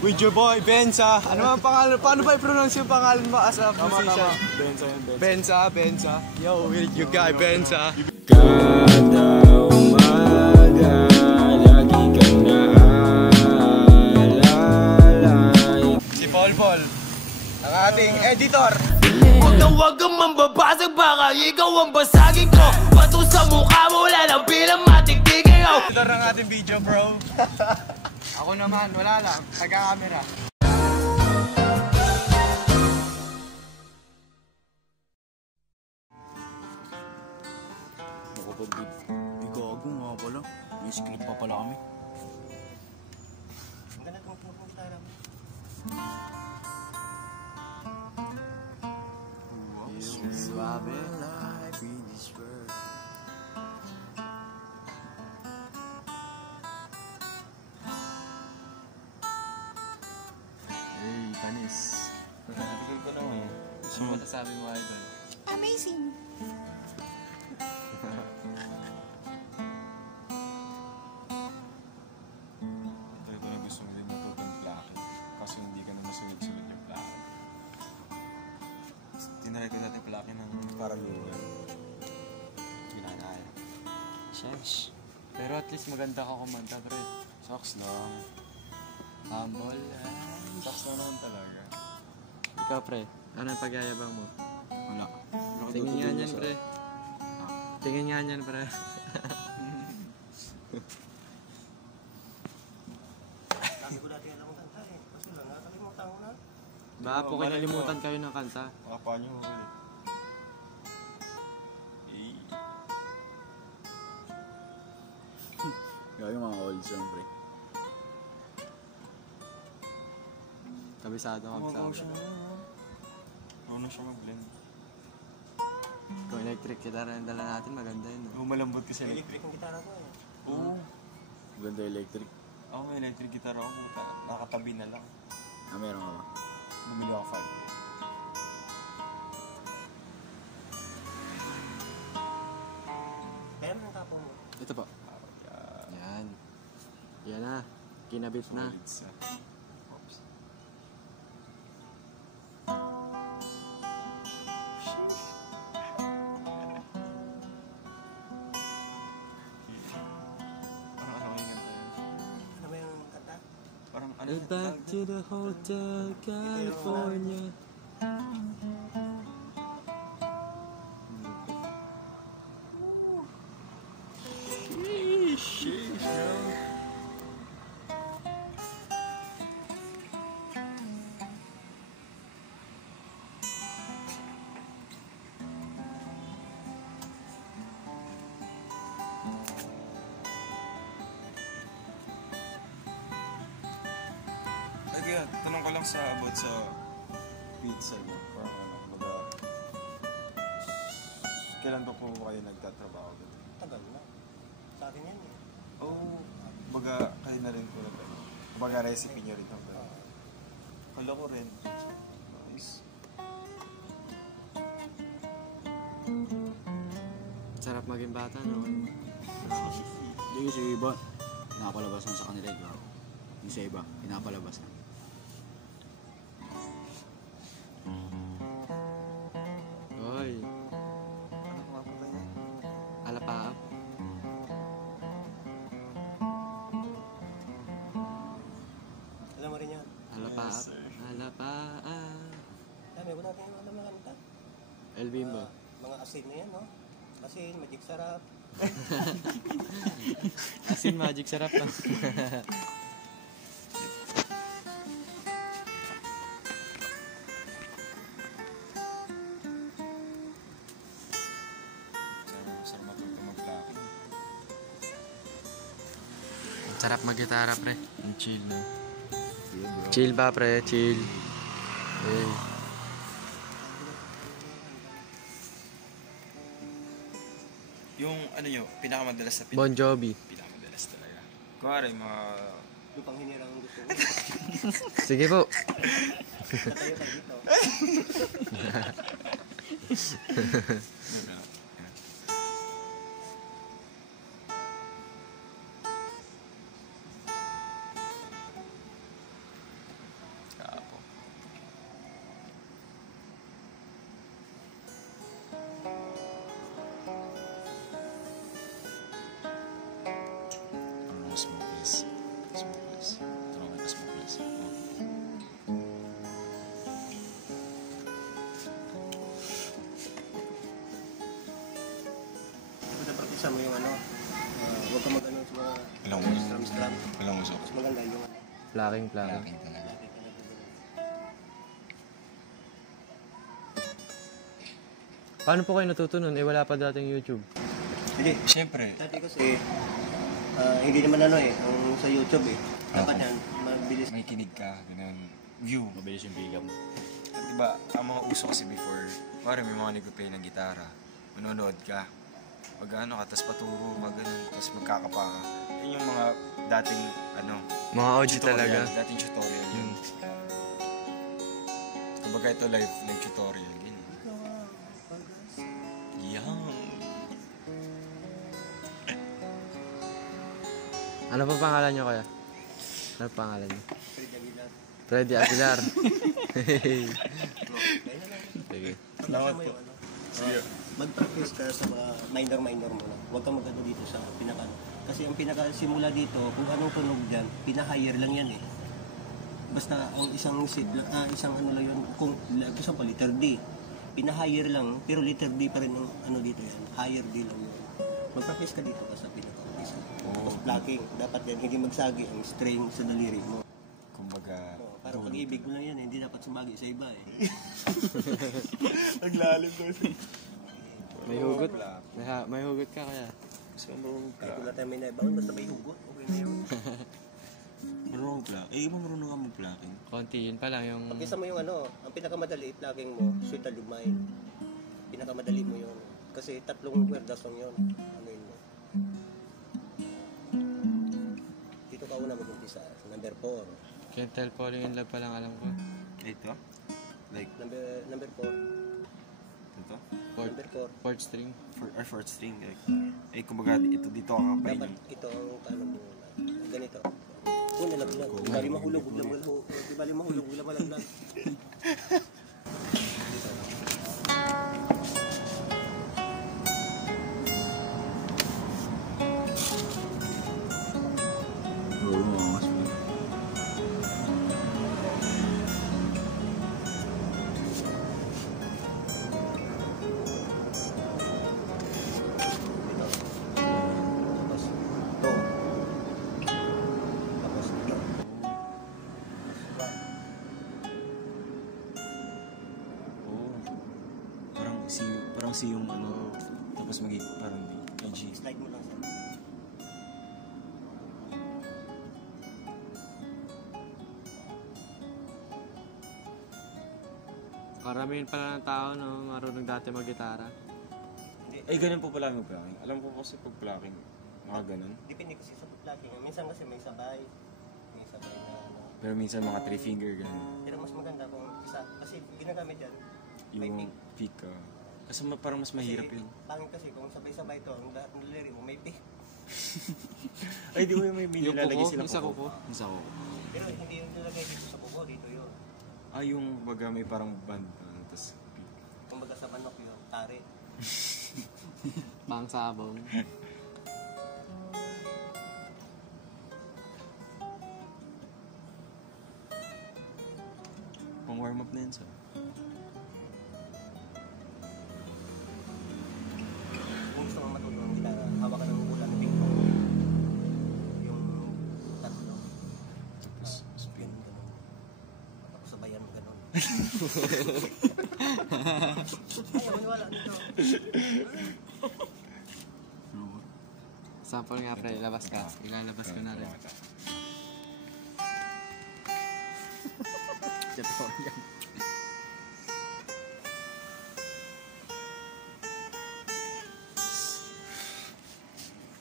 with your boy, Benza. Ano ang pangalan? Paano ba i-pronounce yung pangalan mo as a musician? Benza yun, Benza. Yo, with your guy, Benza. Kada umaga, lagi kang naalala. Si Paul, ang ating editor. Huwag kang mambabasag, baka ikaw ang basagin ko. Pato sa mukha mo, wala nang bilang matigtigil ko. Editor ng ating video, bro. Ako naman, wala lang. Taga-camera. Gago nga pala. May script pa pala kami. Ang ganda kong pupong tarap. Suave life in this world. Hey, panis. Natigal ko naman. Ano masasabi mo, idol? Amazing! Ito na gusto mo din matutong plaki. Kasi hindi ka na masunod-sunod yung plaki. Tinaray ko natin plaki ng parang lugar. Ginagaya. Sheesh. Pero at least maganda ka kumanta, pre. Socks lang. Humble. Socks lang naman talaga. Ikaw, pre. Ano ang pagyayabang mo? Wala. Tingin nga niyan, pre. Tingin nga niyan, pre. Dami ko dati alam kong kanta eh. Kasi lang, nakalimutan ko na. Baka po kinalimutan kayo ng kanta. Makapaan nyo ulit. Gaya yung mga old song, pre. Kabisado. Ano siya mag-blend? Kung electric guitar ang dala natin, maganda yun. Oo, malambot kasi. Electric ang gitara ko eh. Oo. Maganda electric. Ako may electric guitar ako. Nakatabi na lang. Meron ka ba? Bumili ako 5. Kaya mo ng tapong mo. Ito po. Yan. Yan na. Kinabit na. Oops. Ano ba yung kanta? Parang ano? Back to the Hotel California. Kaya, tanong ko lang sa about sa pizza mo. Parang ano, kailan pa po kayo nagtatrabaho dito? Tagal na. Sa akin yan eh. Oo. Baga, kayo na rin po na tayo. Baga, recipe nyo rin ang tayo. Kala ko rin. Nice. Sarap maging bata, no? Hindi kasi iba, pinapalabas lang sa kanila ito. Yung sa iba, pinapalabas lang. Hoy, Ano kumapatay niya? alapaap. Alam mo rin yan. Alapaap. Yes, sir. Alapaap. Dami ko natin yung mga kanta. El Bimbo. Mga asin na yan, no? Asin, magic sarap. Asin magic sarap na. Sarap matuto mag-plaki. Sarap mag-gitara, pre. Ang chill na. Chill ba, pre? Chill. Hey. Yung ano nyo, pinakamadalas na Bon Jovi. Pinakamadalas talaga. Kuwari, mga... Lupang hinira ang gusto ko. Sige po. Tayo tayo dito. Practice mo yung ano, huwag ka mag-ano sa mga Walang uso. strum. Walang uso. Mas maganda yung ano. Plucking. Paano po kayo natuto nun? Wala pa dating YouTube. Hindi, Siyempre, dati kasi, hindi naman ano ang sa YouTube Dapat yan, mabilis. may kinig ka, ganun. View. Mabilis yung bigam. At diba, ang mga uso kasi before, parang may mga nagpe-play ng gitara. Manonood ka. Pag ano ka, tapos paturo ka, ganun. Tapos magkakapa ka. Yun yung mga dating, Mga OG tutorial. talaga. Dating tutorial yun. Kumbaga ito live tutorial. Ganun. Yang. Ano pa pangalan nyo kaya? Ano pa pangalan nyo? Freddy Aguilar. Sige. Salamat po. Mag-practice ka sa mga minor mo lang. Huwag kang mag-ano dito sa pinaka. Kasi ang pinaka-simula dito, kung anong tunog dyan, pinahire lang yan Basta ang isang isang ano lang yun, kung isang pa letter D. Pinahire lang, pero letter D pa rin ang ano dito yan. Higher D lang yun. Mag-practice ka dito sa pinaka-umpisa. Tapos plucking, dapat yan, hindi magsagi ang string sa daliri mo. Kumbaga, Parang pag-ibig mo lang yan, hindi dapat sumagi sa iba naglalim doon. May hugot? May hugot ka kaya? Gusto mo marunong Kahit wala tayo may naibaon, basta may hugot, okay na yun. Marunong plak. Iba marunong ka mag-plucking. Konti, yun pa lang yung... Pag isa mo yung ang pinakamadali, plucking mo, sweet and lumay. Pinakamadali mo yun. Kasi 3 kwerdas lang yun. Ano yun mo? Dito ka una mag-umpisa. Number 4. Can't tell falling in love pa lang alam ko. Ito? Like, Number 4. ito? Number 4. Fourth string. Fourth string. Kumbaga, ito dito ka kapay. Dapat ito ang paano mo. Ganito. Una laglag. Di bali mahulog, buglang. Di bali mahulog, buglang malaglag. Tapos to. Tapos ito. Oo. Parang C yung tapos parang B, G. Slide mo lang sa Karamihan pala ng tao, no? Marunong dati mag-gitara. Ganun po pala mag-plucking. Alam ko kasi pag plucking, mga ganun. Depende kasi sa plucking. Minsan kasi may sabay. May sabay na Pero minsan mga 3 finger, ganun. Pero mas maganda kung isa. Kasi ginagamit yan. May Yung pick. pick. Kasi parang mas mahirap yun. Pangit kasi kung sabay-sabay ito, ang lahat ng lirik mo may pick. Ay, di ko yung may Yung nilalagay kuko, sila yung sa kuko. Yung sa kuko. Pero hindi yung nilagay dito sa kuko, dito yun. Yung baga may parang band. Tapos pick. Kung baga sa manok yun, tari. Pang sabong. Pang warm up na yun, so. Kung gusto mong matuto ng gitara, hawak ka ng ulan, ping pong. Yung tatlo. Tapos spin. Ganun. Tapos sabayan mo ganun. Ayaw, maniwala nito. Sample nga pre, labas ka. Ilalabas ko na rin. Totoo yan.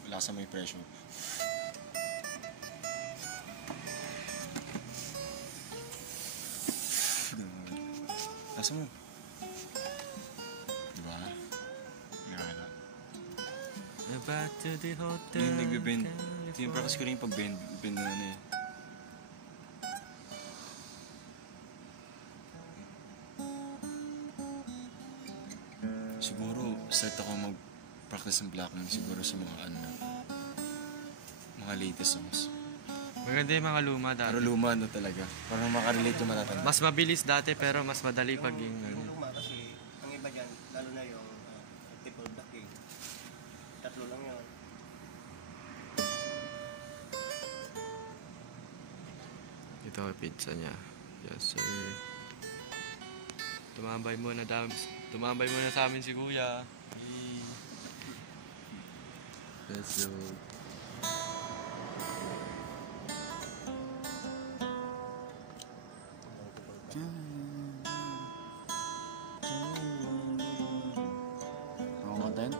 Wala sa may pressure. Lasa mo. Diba? Wala. Back to the hotel. Yung nagbe-bend. Yung practice ko rin yung pag-bend. Bend na ano eh. Siguro, start ako mag-practice ng blocking siguro sa mga mga latest songs. Maganda yung mga luma dati. Pero luma na talaga. Parang makarelate yung matatanda. Mas mabilis dati pero mas madali pag yung Yung luma kasi, ang iba dyan, lalo na yung triple black eh. Tatlo lang yun. Ito ang pizza niya. Yes, sir. Tumambay muna sa amin si Kuya. Hey. Let's go. Ako nga din.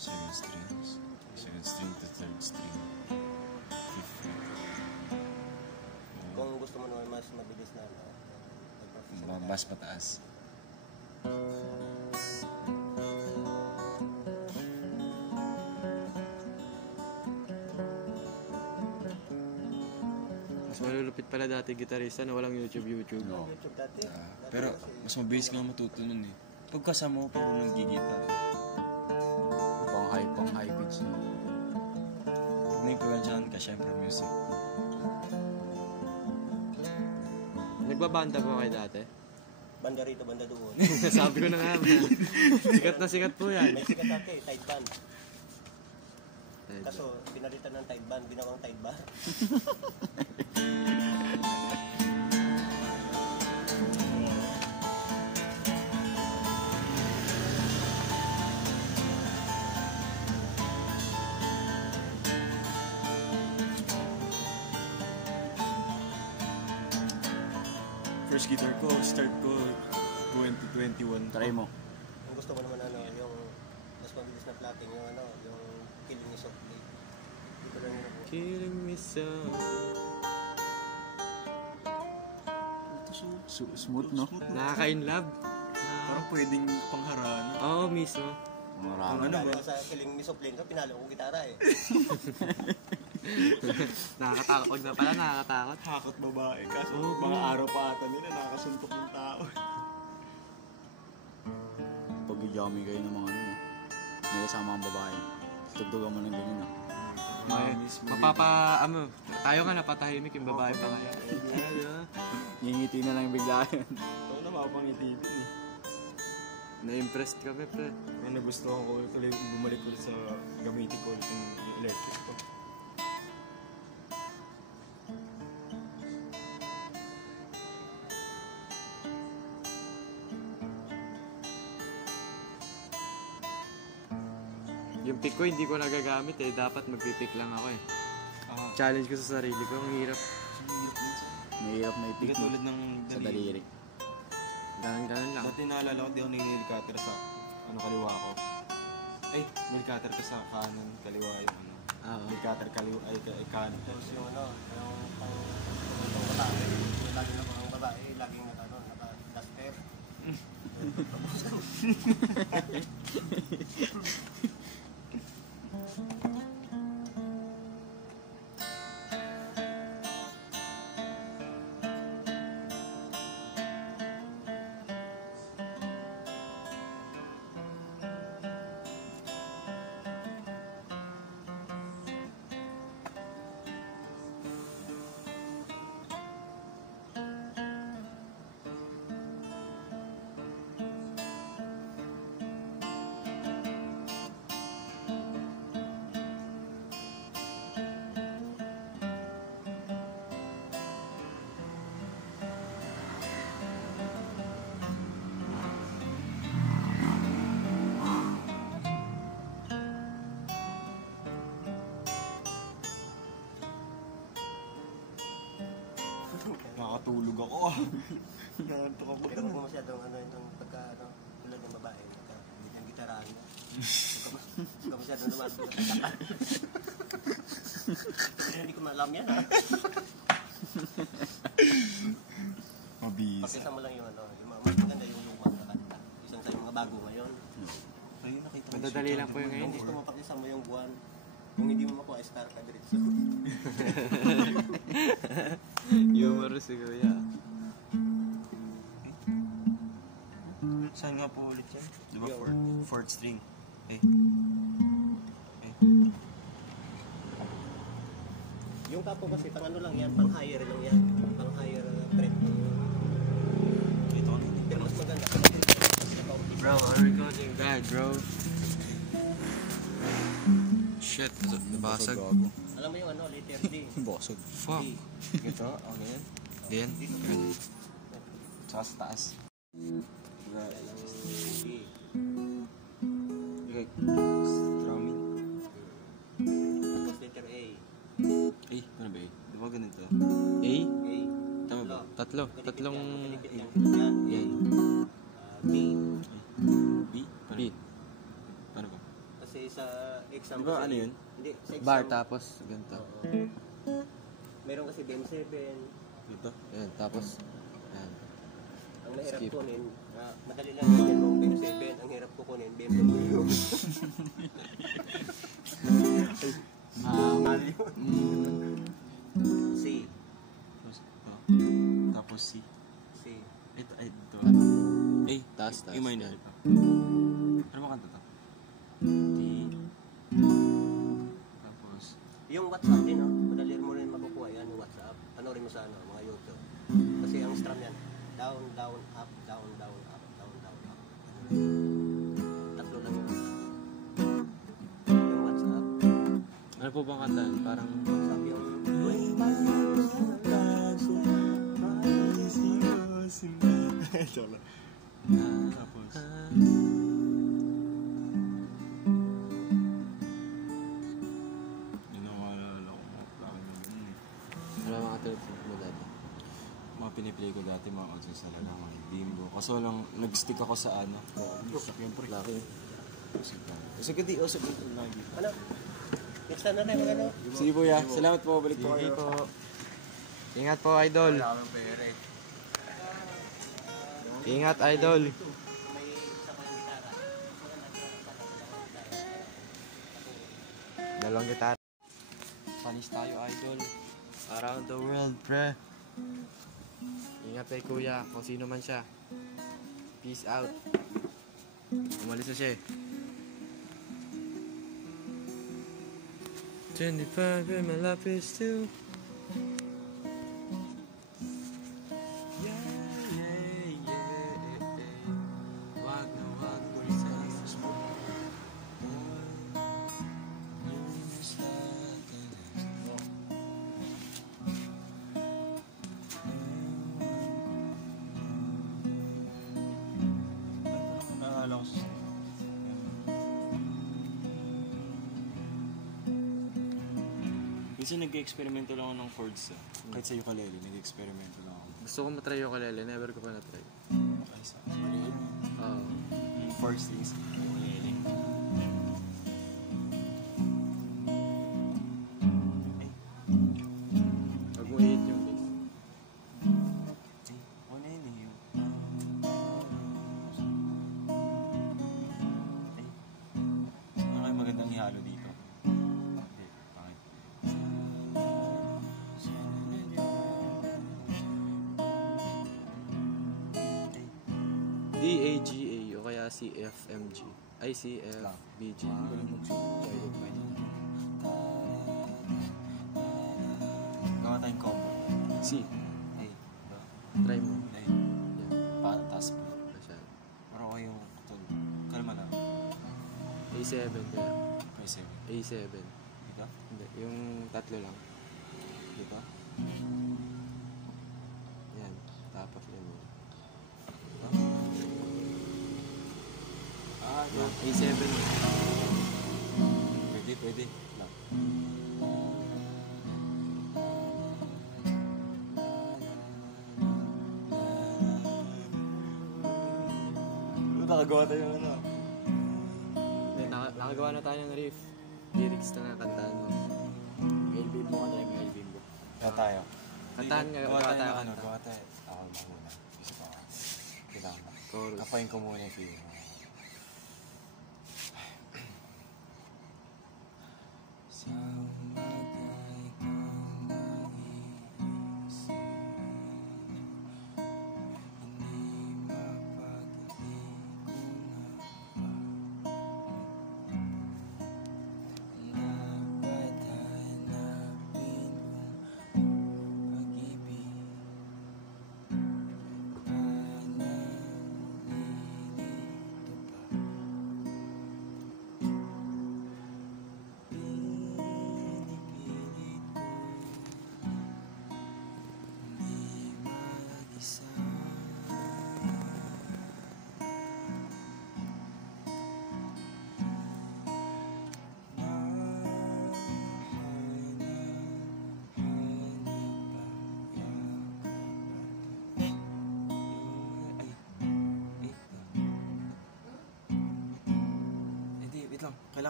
Second strings. Second string to third string. Fifth string. Kung gusto mo naman mas mabilis na, mag-professional. Mas mataas. Mas malulupit pala dati gitarista na walang YouTube. YouTube dati. Pero mas mabilis nga matuto nun eh. Pagkasama mo pero nagigita. Pang high pitch na. Pag na-influensyahan ka, syempre music. Nagbabanda po kayo dati? Banda rito, banda doon. Sabi ko na nga. Sikat na sikat po yan. May sikat dati, Tide Band. Kaso, pinalitan ng Tide Band, ginawang Tide Bar. First guitar ko, start ko 2021. Try mo. Kung gusto mo naman yung mas mabilis na plucking, yung yung Killing Me Softly. Dito lang yun ako. Killing me so. Smooth, no? Nakaka-inlove. Parang pwedeng pangharana. Oo, mismo. Marami. Ano ba? Sa Killing Me Softly ko, pinalo ko gitara eh. Nakakatakot. Huwag na pala nakakatakot. Hakot babae. Kaso Oo. mga araw pa ata nila nakasuntok ng tao. Pag-jamming kayo ng mga ano, may kasama ang babae. Tugtugan mo ng ganyan, ah. Tayo nga napatahimik yung babae pa kaya. Ngingiti na lang yung bigla yun. Ito na mapangiti din eh. Na-impressed kami, pre. Kaya nagustuhan ko tuloy bumalik ulit sa gamitin ko ulit yung electric ko. Yung pick ko hindi ko nagagamit eh. Dapat magpipick lang ako eh. Challenge ko sa sarili ko. Ang hirap. Mahirap na Hindi ipik ka tulad ng sa daliri. Ganun lang. Dati naalala ko, di ako nililikater sa kaliwa ko. Ay, nilikater ko sa kanan, kaliwa yung ano. Oo. Nilikater kaliwa, ay kanan. Tapos yung yung pang babae, yung lagi na pang babae, laging naka-duster. Nakatulog ako ah. Nantok ako Pero dun. kung masyadong yung pagka tulad ng babae, ng gitarahan mo. Huwag ka masyadong lumalas sa takan. Hindi ko malam yan ha. Mabisa. Pagkasa mo lang yung yung mas maganda yung lumang na kanta. Isang sa yung mga bago ngayon. Ay, nakita ko. Madadali lang po yung ngayon Kung eh. gusto mo pakisa mo yung buwan, kung hindi mo makuha, star ka diretso. Humorous si Kuya. Saan nga po ulit yan? Di ba fourth string? Yung kapo kasi pang ano lang yan, pang higher lang yan. Pang higher fret. Ito ano? Pero mas maganda. Bro, I'm recording bad, bro. Shit, nabasag. Alam mo yung ano, letter D. Bosog. Fuck. Ito? Okay yan? Yan. Tsaka sa taas. D. Okay. Strumming. Tapos letter A. Ay, ano ba eh? Di ba ganito? A? A. Tama ba? Tatlong. Nakadikit yan. Yan. Yan. B. B? Paano? B. Paano ba? Kasi sa exam Di ba kasi- ano yun? Hindi, sa exam. Bar tapos ganito. Meron kasi BM7. Ito? Yan, tapos. Yan. Ang nahirap Skip. kunin, madali lang kunin mo BM7. Ang hirap ko kunin, BMW. Mahal yun. C. Tapos C. C. Ito, ay, ito. Ano? A. Taas, taas. E minor. Ano ba kanta to? D. Tapos, Yung WhatsApp din, madali mo rin makukuha yan, yung WhatsApp. Ano rin mo sa mga YouTube. Kasi ang strum yan, down, down, up, down, down, up, down, down, up. Tatlo lang yun. Yung WhatsApp, Ano po bang kantaan? Parang... WhatsApp yung tapos, yun ang maalala ko mga plano yun eh. Ano mga tulad mo dati? Mga piniplay ko dati mga audios talaga, mga bimbo. Kaso lang, nag-stick ako sa ano. Siyempre. Laki. Kasi kati, usap ito lagi. ano? Next time na tayo mag ano? Sige po ya, salamat po, balik po Sige kayo. po. Ingat po, idol. Ingat, idol. Dalawang gitara. Panis tayo, idol. Around the world, pre. Ingat kay kuya, kung sino man siya. Peace out. Umalis na siya eh. 25 and my life is still. Naalala ko sa... Minsan nag-experimento lang ako ng chords Kahit sa ukulele, nag-experimento lang ako. Gusto ko matry yung ukulele, never ko pa na-try. Ay, sa maliit. Oo. Yung 4 strings, ukulele. Pag mo hit yung bass. Ano yun eh, yung... Ano kayo magandang ihalo dito? Okay, bakit? D-A-G-A o kaya C-F-M-G. Ay, C-F-B-G. Gawa tayong combo. C. Ay, diba? Try mo. Ay, Yan. taas pa. Masyado. Pero ako yung tol. Kalma lang. A7 kaya. Okay, 7. A7. Dito? Hindi, yung tatlo lang. Dito? Yan. Tapak yan mo. Yan. A7. Pwede, pwede. Lang. Nakagawa tayo ng ano. Then, nakagawa na tayo ng riff. Lyrics na kantahan mo. El Bimbo ka tayo, El Bimbo. Gawa tayo. Kantahan nga, Gawa tayo ng ano. kanta. Gawa tayo. Ako muna. Isa pa ako. Kailangan ba? Chorus. Kapain ko muna yung feeling. Sa umagay kang naisip, hindi mapag-iisip.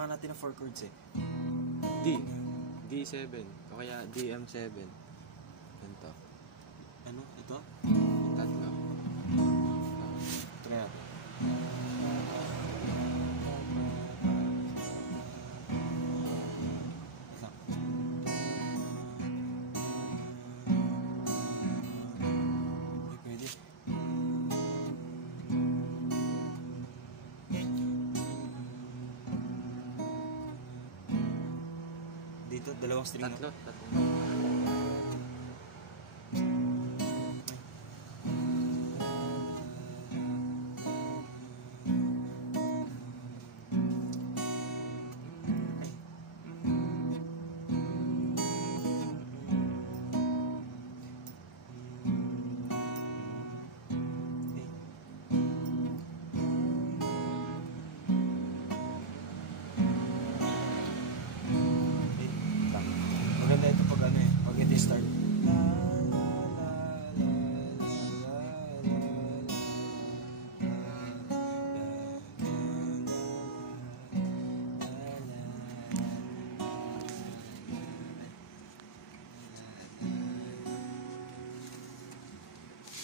kailangan natin ng 4 chords eh. D7, o kaya DM7. Ganito. Ano? Ito? Tatlo. Try natin. Pwede. Dito, dalawang string. Tatlo. Maganda ito pag ano eh, pag ito start.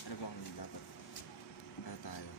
Ano ba ang dapat? Ano tayo?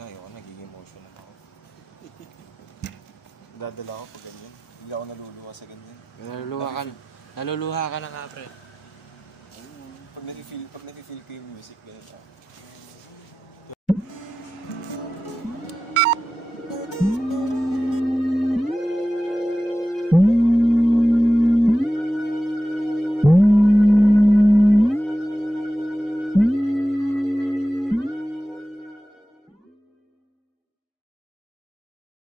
Ayoko, nagiging emotional ako. Dadala ako pag ganyan. Hindi ako naluluha sa ganyan. Naluluha ka na nga, pre. Pag nafe-feel ko yung music, ganyan ako.